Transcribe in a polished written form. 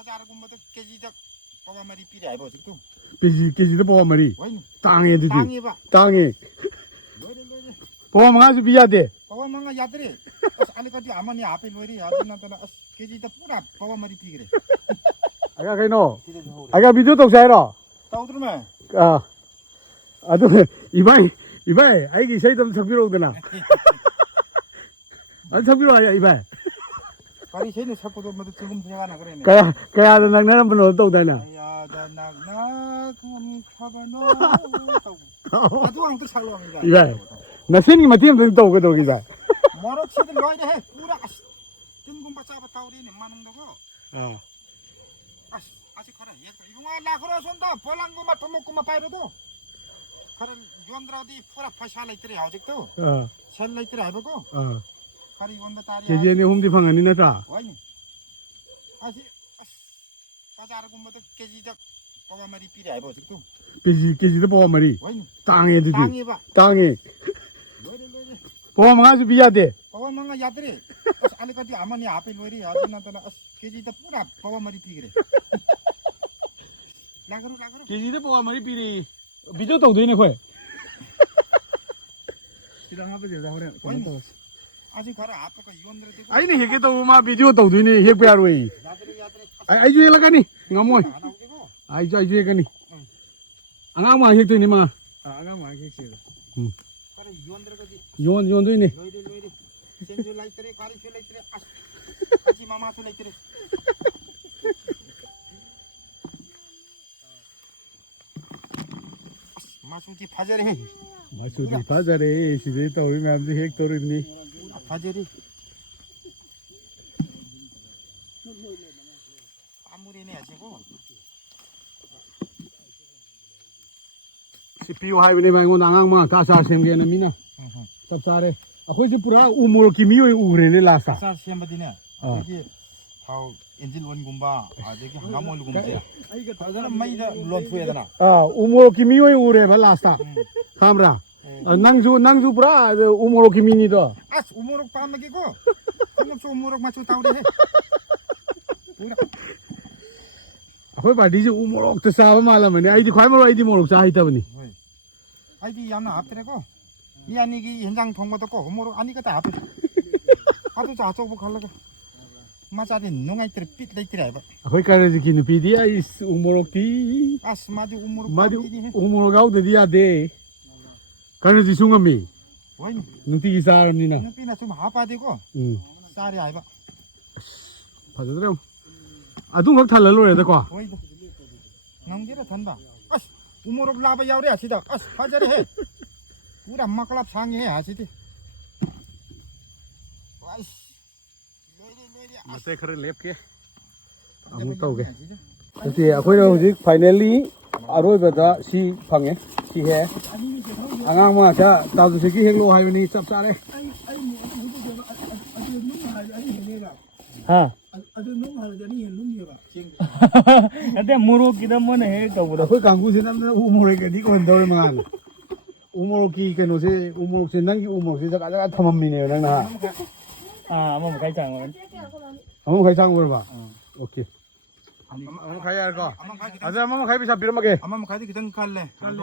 바자르군마다 깨지적 빠바 마리 삐리 아이버 지금 깨지도 뽑아 말이. 와인 땅에 드디. 땅이 봐 땅에. 노래 뽑아 망아주 비야돼. 빠바 망가 야들이 알리까지 아마니 앞에 노리 아들나더나 깨지다 뿌라 빠바 마리 삐 그래 아가 그노. 아가 비디오 독사해라. 따오들면 아. 아도 이바이 아이기 세이덤 석비로 오더나. 안 석비로 아야 이바이. 빨리 쟤는 사포도 뭐 지금 들어가나 그러네 kaya nagnanan puno to dana. 야, 나 가바노 아주 왕도 살로합니다 이바이. 나신이 마티엠 또 그도 이바이. 뭐로 치들 로이데 해 뿌라 뜬금 바짜바 타오리네 마능도고 아직 가라 이거 나 그러 손다 볼랑고마 토목고마 파이로도 가라 유암드라디 뿌라 파샤라 있더래 아직도 셀라 있더래 해보고 가라 이건다 다리 제제네 홈디팡 아니나 자. 와니 아직 바자르군마다 깨지적 빠바 마리 삐리 아이버 지금 깨지도 뽑아 말이. 와니 땅에 드디. 땅이 봐 땅에. 노래 뽑아 망아주 비야돼. 빠바 망가 야들이 알리까지 아마니 앞에 노리 아들나더나 깨지다 뿌라 빠바 마리 삐 그래 나그러 깨지도 뽑아 말이 비리. 비디오 또 되네 거에. 시장 앞에 제가 그래 아직 가라 아빠가 이원들에 대고 아이네 해게도 마 비디오 또 되네 해배하로이. 야들이 아이주 일라가니. ngamoy. 안 나오고 아이주 해가니. 앙아마 해도니 마. 아가마 알겠어요 가라 이원들까지 yon 되네. 노이리 센줄 라이트레 가리 줄 라이트레 아지 마마 줄 라이트레 마수티 파자레 마수디 바자레 시데타 우리 남지 헥토르니. 파자레 아무리네 아시고 CPU 하이브네 방고 나강마 다사 셈게나 미나. 섭사레. 아코지 puरा umur kimio ugrene lasa. 사 시험받이네 여기 다우 엔진 원군바 저기 한가몰 군바야 다자는 마이다 롯푸야 되나 umur kimio ure ba lasa. kamra. nangju puरा umur kimini do. 아 우모록 밤먹이고 한없이 우모록 맞추 타오리 해 아코이 바디 지 umur 또 사바 말라마니 아이디 과이마로 아이디 모록 사 하이타버니. 아이디 야나 앞에고 이 아니기 현장 통과도 고 우모록 아니가 다 앞에 앞에 저쪽 갈라가 마자디 농아이들 삐들이들이 해봐 아코이 까르지 기누 피디야 is umur ti. 아 스마디 우모록 마디 밤이니 해 umur gau de dia de. 까르지 숭아미. 와인 누티 사람니나. 눈빛나 좀 하빠되고 쌀이 아이봐 파저드럼. 아둥 각 탈랄로레다 과. 와이다 남기라 단다 아스 우모록 라바 야우리 아시다 아스 하자리 해 우리 엄마클랍 상해 아시디 와이씨 노이리 Mate khare lep ke. Amu tau ke. Ati akhoi ra hujik finally aroi bada si phange. Si he. Angang ma cha tau se ki henglo hai ni chap cha re. Ha. Ada muruk kita mana he kau bodoh. Akhoi kanggu se nam umur ke di ko ndore mangan. Umur ki ke no se umur se nang ki umur se jaga jaga thamam mi ne nang na. Ama bukai jangan. Amu khai sang ba. Okay. Amu khai ar ko. Aja amu khai bisa birma ke. 아마 가지 그전 갈래. 갈래.